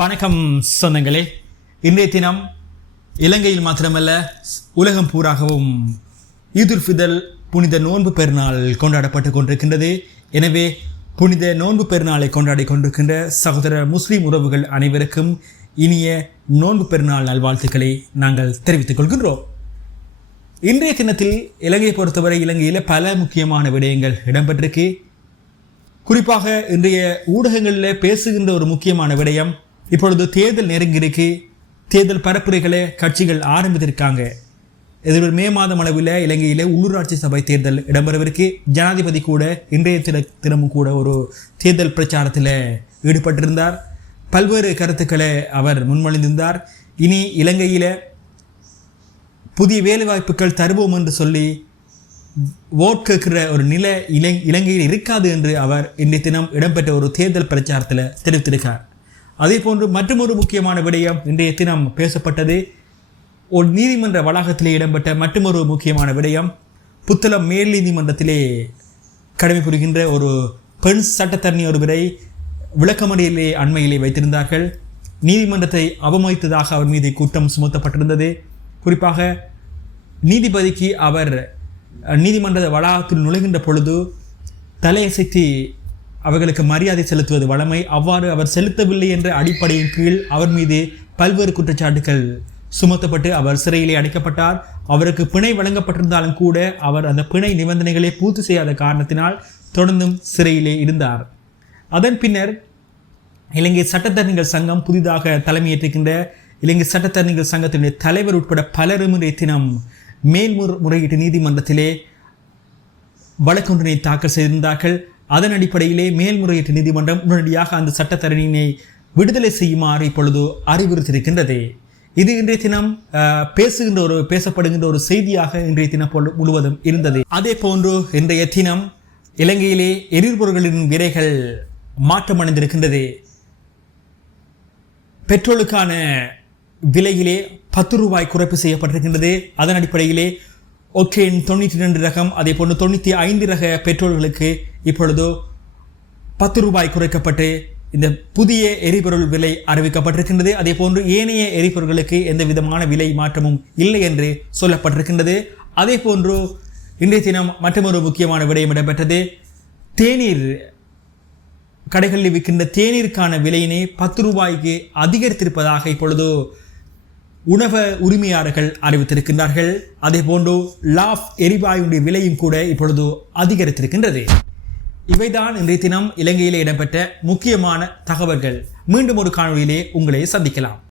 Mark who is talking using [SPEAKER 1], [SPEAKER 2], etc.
[SPEAKER 1] வணக்கம் சொந்தங்களே. இன்றைய தினம் இலங்கையில் மாத்திரமல்ல உலகம் பூராகவும் ஈதுல் ஃபிதல் புனித நோன்பு பெருநாள் கொண்டாடப்பட்டு கொண்டிருக்கின்றது. எனவே புனித நோன்பு பெருநாளை கொண்டாடி கொண்டிருக்கின்ற சகோதர முஸ்லீம் உறவுகள் அனைவருக்கும் இனிய நோன்பு பெருநாள் நல்வாழ்த்துக்களை நாங்கள் தெரிவித்துக் கொள்கின்றோம். இன்றைய தினத்தில் இலங்கையை பொறுத்தவரை இலங்கையில் பல முக்கியமான விடயங்கள் இடம்பெற்றிருக்கு. குறிப்பாக இன்றைய ஊடகங்களில் பேசுகின்ற ஒரு முக்கியமான விடயம் இப்பொழுது தேர்தல் நெருங்கியிருக்கு. தேர்தல் பரப்புரைகளை கட்சிகள் ஆரம்பித்திருக்காங்க. எதிர்வரும் மே மாதம் அளவில் இலங்கையில் உள்ளூராட்சி சபை தேர்தல் இடம்பெறவிருக்கு. ஜனாதிபதி கூட இன்றைய தின தினமும் கூட ஒரு தேர்தல் பிரச்சாரத்தில் ஈடுபட்டிருந்தார். பல்வேறு கருத்துக்களை அவர் முன்மொழிந்திருந்தார். இனி இலங்கையில் புதிய வேலைவாய்ப்புகள் தருவோம் என்று சொல்லி ஓட் கேட்கிற ஒரு நிலை இலங்கையில் இருக்காது என்று அவர் இன்றைய தினம் இடம்பெற்ற ஒரு தேர்தல் பிரச்சாரத்தில் தெரிவித்திருக்கார். அதே போன்று மற்றொரு முக்கியமான விடயம் இன்றைய தினம் பேசப்பட்டது. ஒரு நீதிமன்ற வளாகத்திலே இடம்பெற்ற மற்றொரு முக்கியமான விடயம். புத்தளம் மேல் நீதிமன்றத்திலே கடமை புரிகின்ற ஒரு பெண் சட்டத்தரணி ஒருவரை விளக்கமறியலே அண்மையிலே வைத்திருந்தார்கள். நீதிமன்றத்தை அவமதித்ததாக அவர் மீது குற்றம் சுமத்தப்பட்டிருந்தது. குறிப்பாக நீதிபதிக்கு அவர் நீதிமன்ற வளாகத்தில் நுழைகின்ற பொழுது தலையசைத்து அவர்களுக்கு மரியாதை செலுத்துவது வழமை. அவ்வாறு அவர் செலுத்தவில்லை என்ற அடிப்படையின் கீழ் அவர் மீது பல்வேறு குற்றச்சாட்டுகள் சுமத்தப்பட்டு அவர் சிறையிலே அடைக்கப்பட்டார். அவருக்கு பிணை வழங்கப்பட்டிருந்தாலும் கூட அவர் அந்த பிணை நிபந்தனைகளை பூர்த்தி செய்யாத காரணத்தினால் தொடர்ந்தும் சிறையிலே இருந்தார். அதன் பின்னர் இலங்கை சட்டத்தரணிகள் சங்கம் புதிதாக தலைமையேற்றிருக்கின்ற இலங்கை சட்டத்தரணிகள் சங்கத்தினுடைய தலைவர் உட்பட பலரும் இன்றைய தினம் மேல்முறையீட்டு நீதிமன்றத்திலே வழக்கொன்றினை தாக்கல் செய்திருந்தார்கள். அதன் அடிப்படையிலே மேல்முறையீட்டு நீதிமன்றம் உடனடியாக அந்த சட்டத்தரணியினை விடுதலை செய்யுமாறு இப்பொழுது அறிவுறுத்தியிருக்கின்றது. இது இன்றைய தினம் பேசுகின்ற ஒரு பேசப்படுகின்ற ஒரு செய்தியாக இன்றைய தினம் முழுவதும் இருந்தது. அதே போன்று இன்றைய தினம் இலங்கையிலே எரிபொருள்களின் விலைகள் மாற்றமடைந்திருக்கின்றது. பெட்ரோலுக்கான விலையிலே பத்து ரூபாய் குறைப்பு செய்யப்பட்டிருக்கின்றது. அதன் அடிப்படையிலே ஒக்கேன் தொண்ணூற்றி ரெண்டு ரகம் அதே போன்று தொண்ணூற்றி ஐந்து ரக பெட்ரோல்களுக்கு இப்பொழுது பத்து ரூபாய் குறைக்கப்பட்டு இந்த புதிய எரிபொருள் விலை அறிவிக்கப்பட்டிருக்கின்றது. அதே போன்று ஏனைய எரிபொருள்களுக்கு எந்த விதமான விலை மாற்றமும் இல்லை என்று சொல்லப்பட்டிருக்கின்றது. அதே போன்று இன்றைய தினம் மற்றொரு முக்கியமான விடயம் இடம்பெற்றது. தேநீர் கடைகளில் விற்கின்ற தேநீருக்கான விலையினை பத்து ரூபாய்க்கு அதிகரித்திருப்பதாக இப்பொழுது உணவ உரிமையாளர்கள் அறிவித்திருக்கின்றார்கள். அதே போன்று லாஃப் எரிவாயுடைய விலையும் கூட இப்பொழுது அதிகரித்திருக்கின்றது. இவைதான் இன்றைய தினம் இலங்கையிலே இடம்பெற்ற முக்கியமான தகவல்கள். மீண்டும் ஒரு காணொலியிலே உங்களை சந்திக்கலாம்.